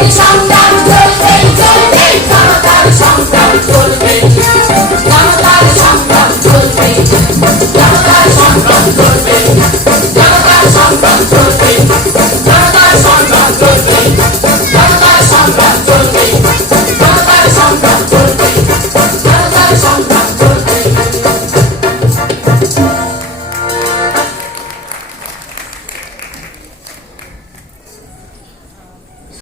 Alexander.